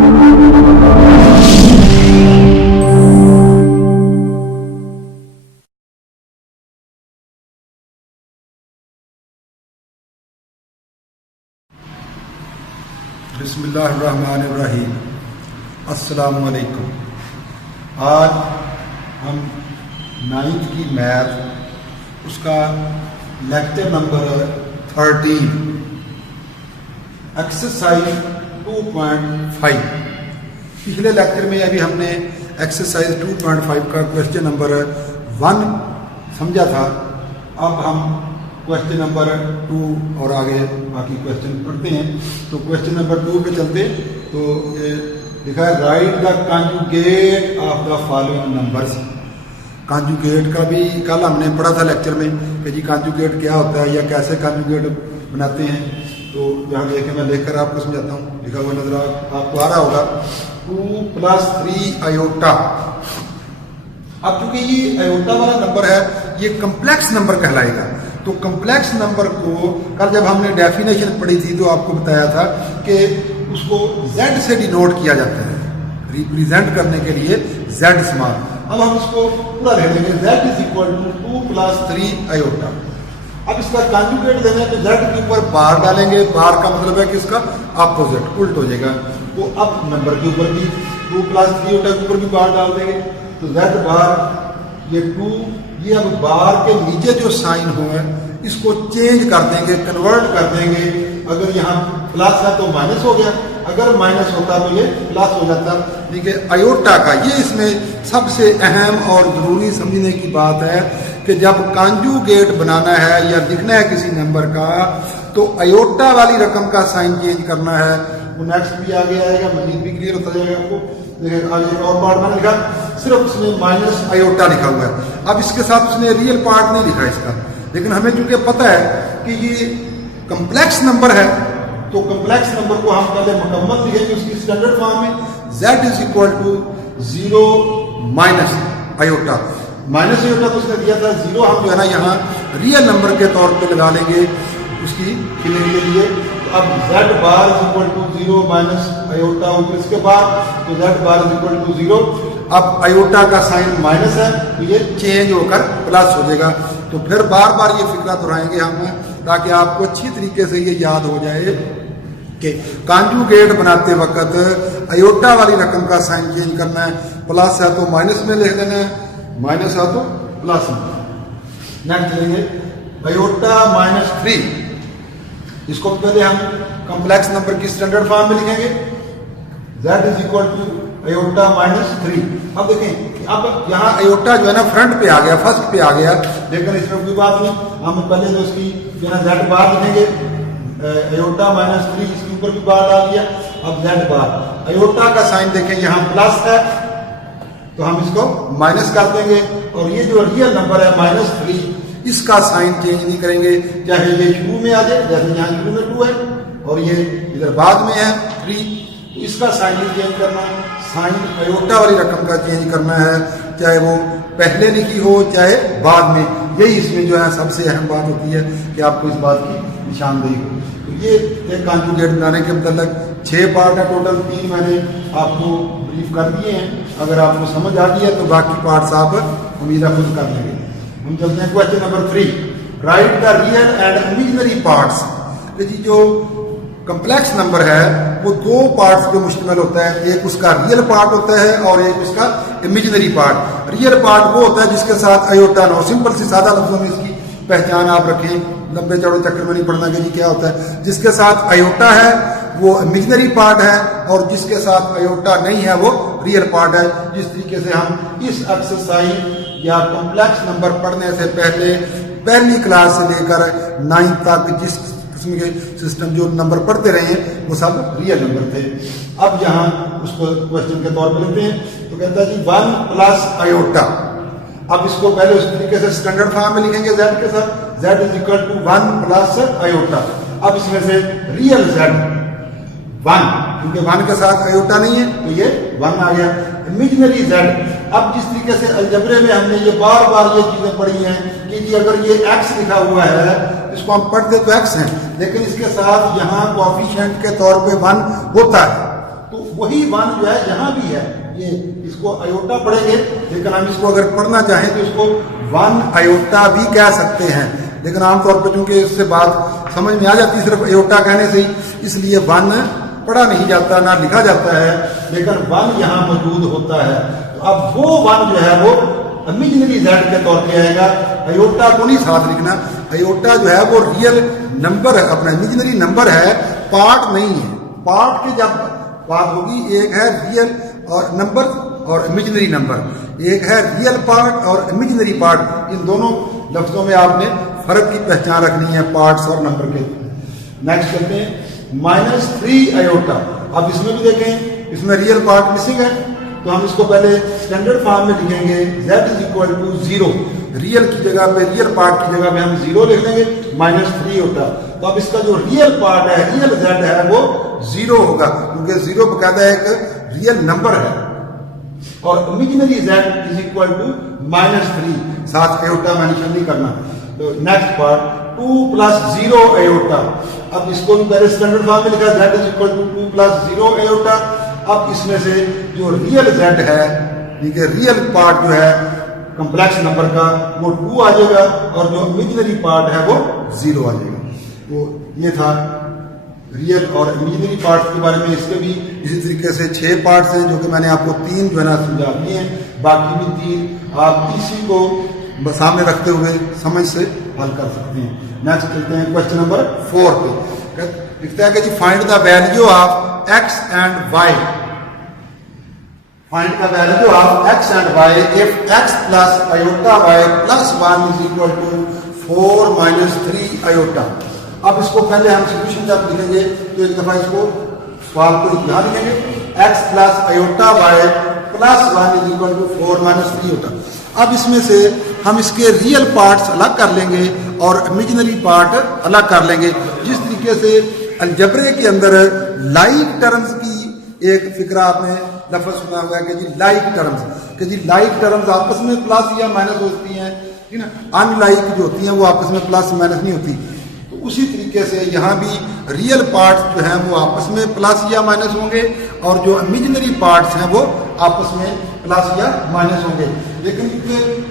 बिस्मिल्लाहिर्रहमानिर्रहीम। अस्सलामु अलैकुम। आज हम 9th की मैथ उसका लेक्चर नंबर 13 एक्सरसाइज 2.5। पिछले लेक्चर में अभी हमने एक्सरसाइज 2.5 का क्वेश्चन नंबर 1 समझा था। अब हम क्वेश्चन नंबर 2 और आगे बाकी क्वेश्चन पढ़ते हैं। तो क्वेश्चन नंबर 2 पे चलते। तो ये लिखा है right the conjugate of the following numbers. Conjugate का भी कल हमने पढ़ा था लेक्चर में कि जी कॉन्जुगेट क्या होता है या कैसे कॉन्जुगेट बनाते हैं। तो यहाँ देखें, मैं लेकर आपको समझाता हूँ। लिखा हुआ नजर आपको आ रहा होगा 2 + 3 आयोटा। अब चूंकि ये आयोटा वाला नंबर है, ये कम्प्लेक्स नंबर कहलाएगा। तो कम्प्लेक्स नंबर को कल जब हमने डेफिनेशन पढ़ी थी तो आपको बताया था कि उसको Z से डिनोट किया जाता है, रिप्रेजेंट करने के लिए Z स्मॉल। अब हम इसको पूरा ले लेंगे, Z = 2 + 3 आयोटा। अब इसका कॉन्जुगेट लेना है तो Z के ऊपर बार डालेंगे। बार का मतलब है कि इसका अपोजिट उल्ट हो जाएगा। तो अब नंबर के ऊपर भी 2 + 3 आयोटा के ऊपर भी बार डाल देंगे। तो Z बार ये 2, ये अब बार के नीचे जो साइन हो है इसको चेंज कर देंगे, कन्वर्ट कर देंगे। अगर यहाँ प्लस है तो माइनस हो गया, अगर माइनस होता तो ये प्लस हो जाता। देखिए आयोटा का ये इसमें सबसे अहम और ज़रूरी समझने की बात है कि जब कॉन्जुगेट बनाना है या लिखना है किसी नंबर का तो आयोटा वाली रकम का साइन चेंज करना है। वो नेक्स्ट भी आगे आएगा, मजीद भी क्लियर होता जाएगा आपको। देखिए आगे एक और पार्ट मैंने लिखा, सिर्फ उसमें माइनस आयोटा लिखा हुआ है। अब इसके साथ उसने रियल पार्ट नहीं लिखा इसका, लेकिन हमें चूंकि पता है कि ये कम्प्लेक्स नंबर है तो कम्प्लेक्स नंबर को हम पहले मुकम्मल लिखेंगे उसकी स्टैंडर्ड फॉर्म में। Z = 0 - iota. माइनस आयोटा तो उसने दिया था 0, हम जो है ना यहाँ रियल नंबर के तौर पे लगा लेंगे उसकी फिलिंग के लिए। अब Z बार = 0 - आयोटा होगा इसके बाद, तो Z बार = 0। अब आयोटा का साइन माइनस है तो ये चेंज होकर प्लस हो जाएगा। तो फिर बार बार ये फिक्रा दोहराएंगे हम ताकि आपको अच्छी तरीके से ये याद हो जाए कि कॉन्जुगेट बनाते वक्त आयोटा वाली रकम का साइन चेंज करना है। प्लस है तो माइनस में लिख देना है, माइनस है तो प्लस में। नेक्स्ट लेंगे आयोटा -3। इसको पहले हम कॉम्प्लेक्स नंबर की स्टैंडर्ड फॉर्म में लिखेंगे। Z = iota -3। अब देखें, अब यहाँ आयोटा जो है ना फ्रंट पे आ गया, फर्स्ट पे आ गया, लेकिन इसमें कोई बात नहीं। हम पहले तो इसकी जो है ना Z बार लिखेंगे, आयोटा -3 इसके ऊपर भी बार डाल दिया। अब Z बार, आयोटा का साइन देखें यहाँ प्लस है तो हम इसको माइनस कर देंगे। और ये जो रियल नंबर है -3, इसका साइन चेंज नहीं करेंगे, चाहे ये शुरू में आ जाए, जैसे यहाँ शुरू में 2 है और ये इधर बाद में है 3, तो इसका साइन नहीं चेंज करना। साइन आयोटा वाली रकम का चेंज करना है, चाहे वो पहले लिखी हो चाहे बाद में। यही इसमें जो है सबसे अहम बात होती है कि आपको इस बात की निशानदेही हो। तो ये एक कॉन्जुगेट बनाने के मतलब 6 पार्ट है टोटल, 3 मैंने आपको ब्रीफ कर दिए हैं। अगर आपको समझ आ गया तो बाकी पार्ट्स आप उम्मीद है खुद कर लेंगे। हम चलते हैं question number 3। Write the real and imaginary parts. जी जो कम्प्लेक्स नंबर है वो 2 पार्ट्स पे मुश्तमिल होता है, एक उसका रियल पार्ट होता है और एक उसका इमेजिनरी पार्ट। रियल पार्ट वो होता है जिसके साथ आयोटा ना हो। सिंपल सी सादा लफ्जों में इसकी पहचान आप रखें, लंबे चौड़े चक्कर में नहीं पढ़ना कि जी क्या होता है। जिसके साथ आयोटा है वो इमेजिनरी पार्ट है और जिसके साथ आयोटा नहीं है वो रियल पार्ट है। जिस तरीके से हम इस एक्सरसाइज या कॉम्प्लेक्स नंबर पढ़ने से पहले पहली क्लास से लेकर 9th तक जिस किस्म के सिस्टम जो नंबर पढ़ते रहे हैं वो सब रियल नंबर थे। अब यहाँ उसको क्वेश्चन के तौर पर लेते हैं। तो कहता है जी 1 + आयोटा। अब इसको पहले उस तरीके से स्टैंडर्ड फॉर्म में लिखेंगे Z के साथ, Z = 1 + आयोटा। अब इसमें से रियल Z 1, क्योंकि 1 के साथ आयोटा नहीं है तो ये 1 आ गया। इमेजिनरी Z, अब जिस तरीके से अलजबरे में हमने ये बार बार ये चीजें पढ़ी हैं कि जी अगर ये x लिखा हुआ है इसको हम पढ़ते तो x है, लेकिन इसके साथ यहाँ कोएफिशिएंट के तौर पे 1 होता है तो वही वन जो है जहां भी है, ये इसको अयोटा पढ़ेंगे, लेकिन हम इसको अगर पढ़ना चाहें तो इसको वन अयोटा भी कह सकते हैं, लेकिन आमतौर पर चूंकि इससे बात समझ में आ जाती है सिर्फ अयोटा कहने से ही, इसलिए वन पढ़ा नहीं जाता ना लिखा जाता है, लेकिन वन यहाँ मौजूद होता है। तो अब वो वन जो है वो इमेजिनरी जेड के तौर पे आएगा, अयोटा को नहीं साथ लिखना। अयोटा जो है वो रियल नंबर है, अपना इमेजिनरी नंबर है, पार्ट नहीं है। पार्ट के जब बात होगी, एक है रियल और नंबर और इमेजिनरी नंबर, एक है रियल पार्ट और इमेजिनरी पार्ट। इन दोनों लफ्जों में आपने फर्क की पहचान रखनी है पार्ट्स और नंबर के। नेक्स्ट करते हैं -3 अयोटा। अब इसमें भी देखें, इसमें रियल पार्ट मिसिंग है, तो हम इसको पहले स्टैंडर्ड फॉर्म में लिखेंगे z = 0। रियल की जगह पे, रियल पार्ट की जगह पे हम 0 लिख लेंगे, -3 होता। तो अब इसका जो रियल पार्ट है, रियल z है, वो 0 होगा, क्योंकि 0 बकायदा एक रियल नंबर है। और इमेजिनरी z = -3, साथ अयोटा मेंशन नहीं करना। तो नेक्स्ट पार्ट 2 + 0 अयोटा। अब इसको भी पहले स्टैंडर्ड फॉर्म में लिखा z = 2 + 0 अयोटा। अब इसमें से जो रियल z है, ठीक है, रियल पार्ट जो है कॉम्प्लेक्स नंबर का, वो 2 आ जाएगा, और जो इमेजिनरी पार्ट है वो 0 आ जाएगा। तो ये था रियल और इमेजिनरी पार्ट के बारे में। इसके भी इसी तरीके से 6 पार्ट्स हैं, जो कि मैंने आपको 3 जो है ना समझा दिए हैं, बाकी भी 3 आप इसी को सामने रखते हुए समझ से हल कर सकते हैं। नेक्स्ट चलते हैं क्वेश्चन नंबर 4 पे। लिखता है कि जी find the value of x and y। Find the value of x and y if x + iota y + 1 = 4 - 3 iota. अब इसको पहले हम सॉल्यूशन जब लिखेंगे तो एक दफा इसको सवाल को यहां लिखेंगे, x + अयोटा y + 1 = 4 - 3 अयोटा। अब इसमें से हम इसके रियल पार्ट्स अलग कर लेंगे और इमेजिनरी पार्ट अलग कर लेंगे। जिस तरीके से अलजबरे के अंदर लाइक टर्म्स की एक फिक्रा आपने लफ्ज सुना हुआ है कि जी लाइक टर्म्स, कि जी लाइक टर्म्स आपस में प्लस या माइनस होती हैं, ठीक ना। अनलाइक जो होती हैं वो आपस में प्लस माइनस नहीं होती। तो उसी तरीके से यहाँ भी रियल पार्ट्स जो हैं वो आपस में प्लस या माइनस होंगे, और जो इमेजिनरी पार्ट्स हैं वो आपस में प्लस या माइनस होंगे। लेकिन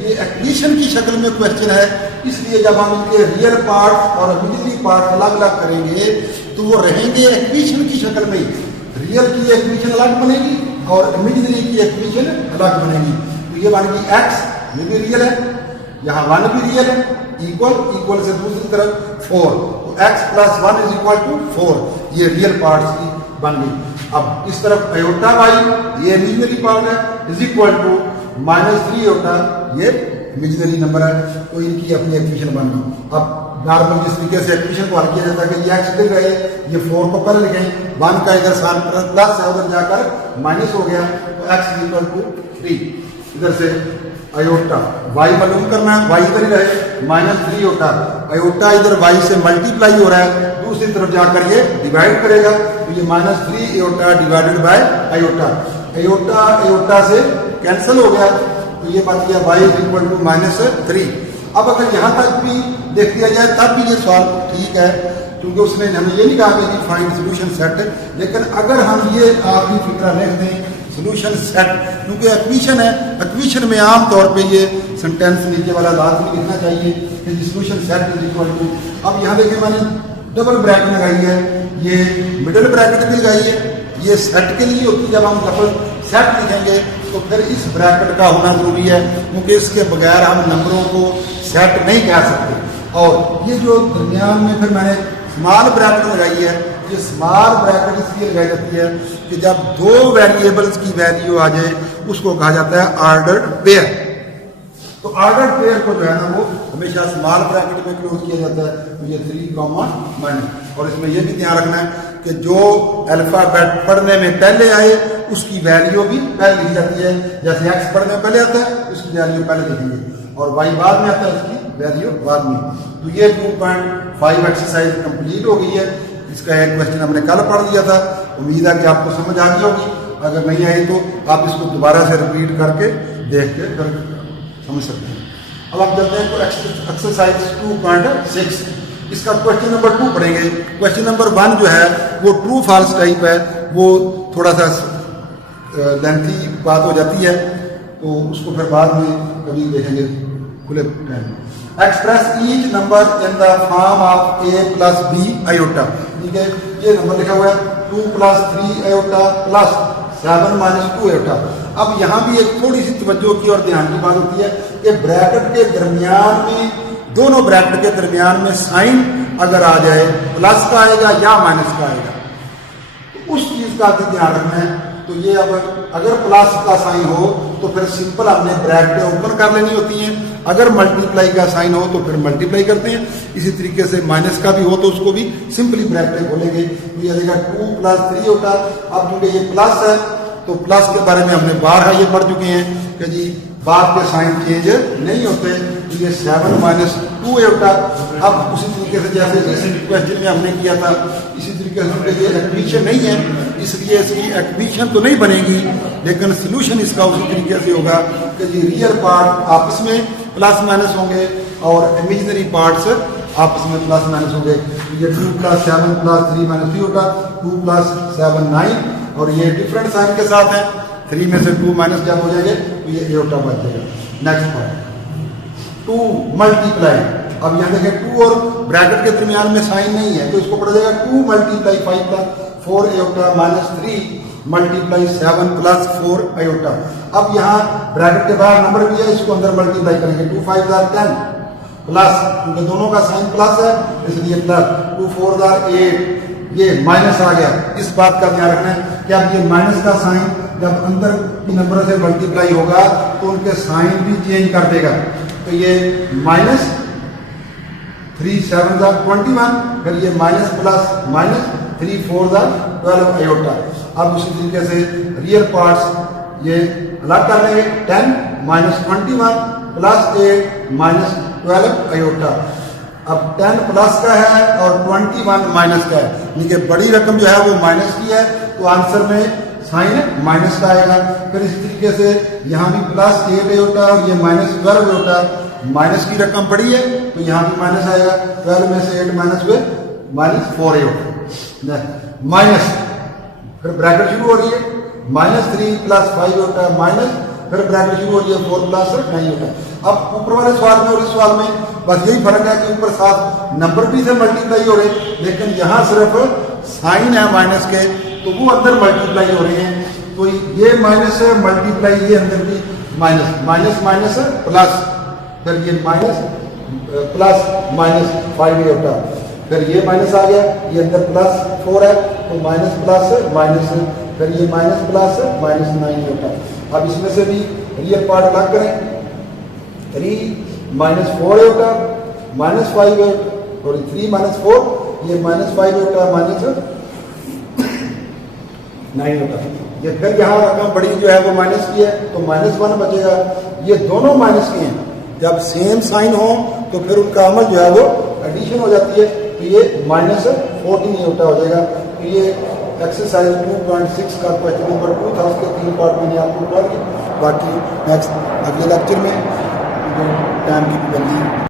ये एक्वेशन की शक्ल में क्वेश्चन है, इसलिए जब हम इनके रियल पार्ट और इमेजिनरी पार्ट अलग अलग करेंगे तो वो रहेंगे एक्वेशन की शक्ल में। रियल की एक्वेशन अलग बनेगी और इमेजिनरी की एक्वेशन अलग बनेगी। तो ये बन गई x, ये भी रियल है, यहाँ 1 भी रियल है, इक्वल से दूसरी तरफ 4, तो x + 1 = 4, ये रियल पार्ट्स की बन गई। अब इस तरफ अयोटा y, ये इमेजिनरी पार्ट है, = -3 अयोटा, ये इमेजिनरी नंबर है, तो इनकी अपनी एक्वेशन बन गई। अब नॉर्मल जिस तरीके से एक्वेशन को हल किया जाता है कि ये x लिख रहे, ये 4 को पहले लिखें, 1 का इधर साइन प्लस है, उधर जाकर माइनस हो गया, तो x = 3। इधर से अयोटा y मालूम करना है, y इधर ही रहे, -3 अयोटा, अयोटा इधर y से मल्टीप्लाई हो रहा है, दूसरी तरफ जाकर ये डिवाइड करेगा, तो ये -3 iota divided by iota, iota iota से कैंसिल हो गया, तो ये बन गया y = -3। अब अगर यहाँ तक भी देख लिया जाए तब भी ये सवाल ठीक है, क्योंकि उसने हमें ये नहीं कहा कि फाइंड सोल्यूशन सेट, लेकिन अगर हम ये आखिरी फिक्रा लिख दें सोल्यूशन सेट, क्योंकि एक्वेशन है, एक्वेशन में आमतौर पे ये सेंटेंस नीचे वाला लाजमी लिखना चाहिए कि सोल्यूशन सेट = अब यहाँ देखिए मैंने डबल ब्रैकेट लगाई है, ये मिडिल ब्रैकेट भी लगाई है, ये सेट के लिए होती है। जब हम डबल सेट लिखेंगे तो फिर इस ब्रैकेट का होना जरूरी है, क्योंकि इसके बगैर हम नंबरों को सेट नहीं कह सकते। और ये जो दरमियान में फिर मैंने स्मॉल ब्रैकेट लगाई है, ये स्मॉल ब्रैकेट इसलिए लगाई जाती है कि जब 2 वेरिएबल्स की वैल्यू आ जाए उसको कहा जाता है ऑर्डर्ड पेयर। तो ऑर्डर्ड पेयर को जो है ना वो हमेशा स्मॉल ब्रैकेट में क्लोज किया जाता है, तो ये 3, और इसमें यह भी ध्यान रखना है कि जो अल्फाबेट पढ़ने में पहले आए उसकी वैल्यू भी पहले लिखी जाती है। जैसे x पढ़ने में पहले आता है उसकी वैल्यू पहले लिखेंगे, और y बाद में आता है उसकी वैल्यू बाद में। तो ये 2.5 एक्सरसाइज कंप्लीट हो गई है। इसका एक क्वेश्चन हमने कल पढ़ लिया था, उम्मीद है कि आपको समझ आ गई होगी। अगर नहीं आई तो आप इसको दोबारा से रिपीट करके देख के फिर समझ सकते हैं। अब आप चलते हैं तो एक्सरसाइज 2.6, इसका क्वेश्चन नंबर 2 पढ़ेंगे। क्वेश्चन नंबर 1 जो है वो ट्रू फॉल्स टाइप है, वो थोड़ा सा लेंथी बात हो जाती है, तो उसको फिर बाद में कभी देखेंगे खुले time. Express each number in the form of a plus b iota. ठीक है, ये नंबर लिखा हुआ है 2 + 3 आयोटा प्लस 7 - 2 आयोटा। अब यहाँ भी एक थोड़ी सी तवज्जो की और ध्यान की बात होती है कि ब्रैकेट के दरमियान में, दोनों ब्रैकेट के दरमियान में साइन अगर आ जाए प्लस का आएगा या माइनस का आएगा, तो उस चीज का भी ध्यान रखना है। तो ये अब अगर प्लस का साइन हो तो फिर सिंपल हमने ब्रैकेट ओपन कर लेनी होती हैं, अगर मल्टीप्लाई का साइन हो तो फिर मल्टीप्लाई करते हैं। इसी तरीके से माइनस का भी हो तो उसको भी सिंपली ब्रैकेट खोलेंगे, तो ये आएगा 2 + 3 होता। अब क्योंकि ये प्लस है तो प्लस के बारे में हमने बारहा ये पढ़ चुके हैं कि जी बाद के साइन चेंज नहीं होते, तो ये 7 - 2 होता। अब उसी तरीके से जैसे इस क्वेश्चन में हमने किया था, इसी तरीके से ये एक्विशन नहीं है, इसलिए इसकी एक्विशन तो नहीं बनेगी, लेकिन सोल्यूशन इसका उसी तरीके से होगा कि जी रियल पार्ट आपस में प्लस माइनस होंगे और इमेजिनरी पार्ट्स आपस में प्लस माइनस होंगे। ये 2 + 7 + 3 - 3 होता, 2 + 7 9, और ये डिफरेंट साइन के साथ है, 3 में से 2 माइनस जब हो जाएंगे तो ये एयोटा बच जाएगा। Next part 2 multiply. अब यहाँ देखें 2 और ब्रैकेट के दरमियान में साइन नहीं है, तो इसको पढ़ा जाएगा 2 × 5 का 4 आयोटा -3 × 7 + 4 आयोटा। अब यहाँ ब्रैकेट के बाहर नंबर भी है, इसको अंदर मल्टीप्लाई करेंगे, 2 × 5 = 10 प्लस, क्योंकि दोनों का साइन प्लस है इसलिए प्लस, 2 × 4 = 8, ये माइनस आ गया। इस बात का ध्यान रखना है कि अब ये माइनस का साइन जब अंदर की नंबर से मल्टीप्लाई होगा तो उनके साइन भी चेंज कर देगा, तो ये -3 7 = 21, फिर ये माइनस प्लस माइनस 3 4 = 12 आयोटा। अब उसी तरीके से रियल पार्ट्स ये अलग कर लेंगे, 10 - 21 + 8 - 12 आयोटा। अब 10 प्लस का है और 21 माइनस का है, यानी कि बड़ी रकम जो है वो माइनस की है, तो आंसर में साइन माइनस का आएगा। फिर इस तरीके से यहाँ भी +8 आयोटा और ये -12 आयोटा, माइनस की रकम बड़ी है तो यहाँ भी माइनस आएगा, 12 में से 8 माइनस हुए -4 आयोटा माइनस, फिर ब्रैकेट शुरू हो रही है -3 + 5 आयोटा माइनस, फिर ब्रैकेट शुरू हो रही है 4 + 9 होता है। अब ऊपर वाले सवाल में और इस सवाल में बस यही फर्क है कि ऊपर साथ नंबर भी से मल्टीप्लाई हो रहे, लेकिन यहाँ सिर्फ साइन है माइनस के, तो वो अंदर मल्टीप्लाई हो रहे हैं, तो ये माइनस है मल्टीप्लाई, ये अंदर भी माइनस माइनस माइनस प्लस, फिर ये माइनस प्लस -5 होता, फिर ये माइनस आ गया, ये अंदर +4 है तो माइनस प्लस माइनस, फिर ये माइनस प्लस -9 होता। अब इसमें से भी रियल पार्ट अलग करें, 3 - 4 होता -5 और 3 - 4, ये -5 होता -9 होता। ये फिर यहाँ रकम बड़ी जो है वो माइनस की है तो -1 बचेगा। ये दोनों माइनस के हैं, जब सेम साइन हो तो फिर उनका अमल जो है वो एडिशन हो जाती है, तो ये -14 होता हो जाएगा। तो ये एक्सरसाइज 2.6 का क्वेश्चन नंबर 2 था, उसके 3 पार्ट मैंने आपको पढ़ा दिए। बाकी नेक्स्ट अगले लेक्चर में टाइम की पाबंदी